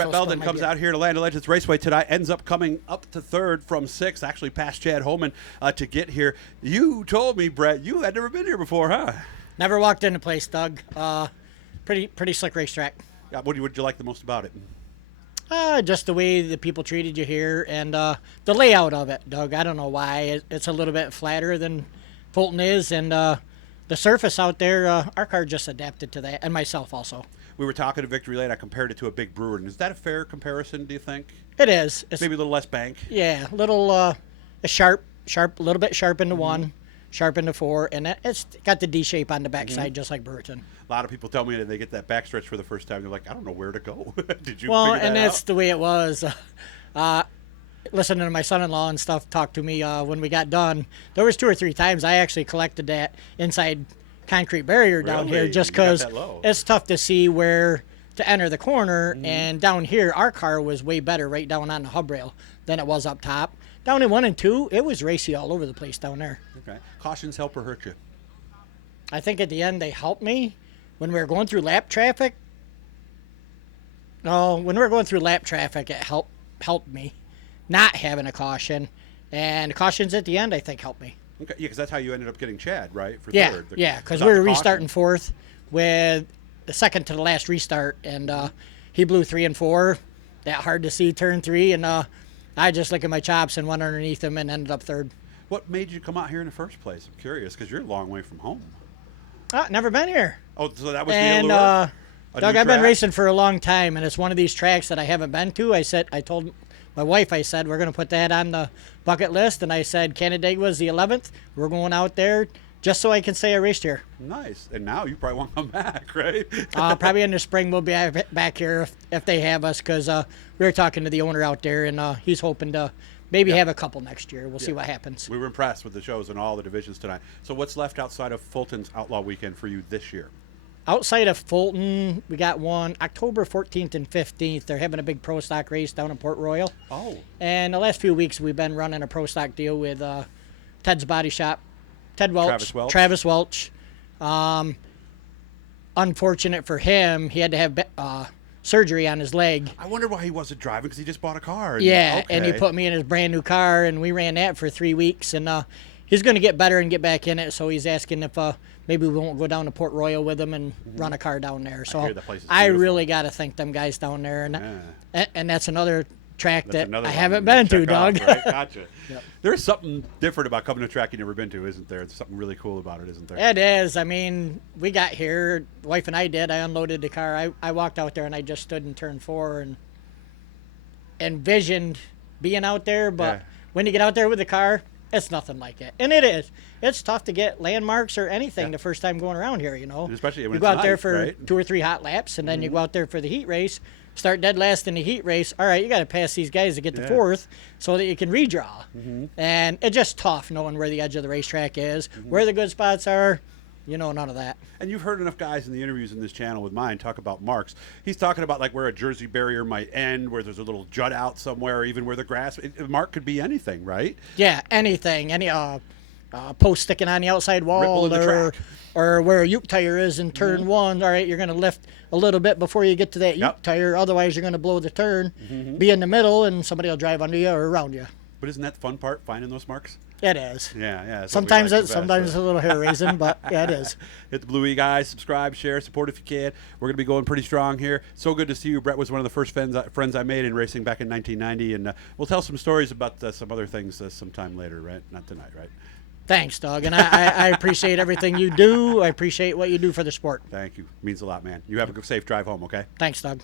Bret Belden comes out here to Land of Legends Raceway tonight, ends up coming up to third from sixth, actually past Chad Homan to get here. You told me, Bret, you had never been here before, huh? Never walked into place, Doug. Pretty slick racetrack. Yeah, what did you like the most about it? Just the way the people treated you here and the layout of it, Doug. I don't know why. It's a little bit flatter than Fulton is, and the surface out there, our car just adapted to that, and myself also. We were talking to Victory Lane. I compared it to a big brewer. And is that a fair comparison, do you think? It is. It's maybe a little less bank. Yeah, a little sharp, a little bit sharp into one, sharp into four, and it's got the D shape on the backside, just like Burton. A lot of people tell me that they get that backstretch for the first time. They're like, I don't know where to go. Did you well, figure that and that's out? the way it was. Listening to my son-in-law and stuff talk to me when we got done, there was 2 or 3 times I actually collected that inside concrete barrier down here just because it's tough to see where to enter the corner. And down here, our car was way better right down on the hub rail than it was up top. Down in 1 and 2, it was racy all over the place down there. Okay. Cautions help or hurt you? I think at the end they helped me when we were going through lap traffic. No, when we were going through lap traffic, it helped me not having a caution. And the cautions at the end, I think, helped me. Okay, yeah, because that's how you ended up getting Chad, right? For yeah, third. Yeah, because we were restarting fourth with the second to the last restart, and he blew 3 and 4. That hard to see turn 3, and I just looked at my chops and went underneath him and ended up third. What made you come out here in the first place? I'm curious because you're a long way from home. Never been here. Oh, so that was the allure? Doug, I've been racing for a long time, and it's one of these tracks that I haven't been to. I told my wife, I said, we're going to put that on the bucket list, and I said, Canandaigua is the 11th. We're going out there just so I can say I raced here. Nice. And now you probably want to come back, right? Probably in the spring we'll be back here if they have us, because we were talking to the owner out there, and he's hoping to maybe have a couple next year. We'll see what happens. We were impressed with the shows in all the divisions tonight. So what's left outside of Fulton's Outlaw Weekend for you this year? Outside of Fulton, we got one October 14th and 15th. They're having a big pro stock race down in Port Royal. Oh. And the last few weeks, we've been running a pro stock deal with Ted's Body Shop. Ted Welch. Travis Welch. Unfortunate for him, he had to have surgery on his leg. I wonder why he wasn't driving, because he just bought a car. And he put me in his brand new car, and we ran that for 3 weeks. And he's going to get better and get back in it, so he's asking if maybe we won't go down to Port Royal with him and run a car down there. So I really got to thank them guys down there. And that's another track that I haven't been to, Doug. Right? Gotcha. Yep. There's something different about coming to a track you've never been to, isn't there? There's something really cool about it, isn't there? It is. I mean, we got here, wife and I did. I unloaded the car. I walked out there, and I just stood in turn 4 and envisioned being out there. But when you get out there with the car, it's nothing like it. And it is. It's tough to get landmarks or anything the first time going around here, And especially when you go out there for 2 or 3 hot laps, and then you go out there for the heat race, start dead last in the heat race. All right, you got to pass these guys to get to 4th so that you can redraw. And it's just tough knowing where the edge of the racetrack is, where the good spots are. None of that. And you've heard enough guys in the interviews in this channel with mine talk about marks. He's talking about like where a Jersey barrier might end, where there's a little jut out somewhere, even where the grass. A mark could be anything, right? Yeah, anything. Any post sticking on the outside wall, or where a uke tire is in turn 1. All right, you're going to lift a little bit before you get to that uke tire. Otherwise, you're going to blow the turn, be in the middle, and somebody will drive under you or around you. But isn't that the fun part, finding those marks? It is. Yeah. Sometimes it's a little hair raising, but yeah, it is. Hit the Blue E guys, subscribe, share, support if you can. We're going to be going pretty strong here. So good to see you. Bret was one of the first friends I made in racing back in 1990, and we'll tell some stories about some other things sometime later, right? Not tonight, right? Thanks, Doug, and I appreciate everything you do. I appreciate what you do for the sport. Thank you. Means a lot, man. You have a safe drive home, okay? Thanks, Doug.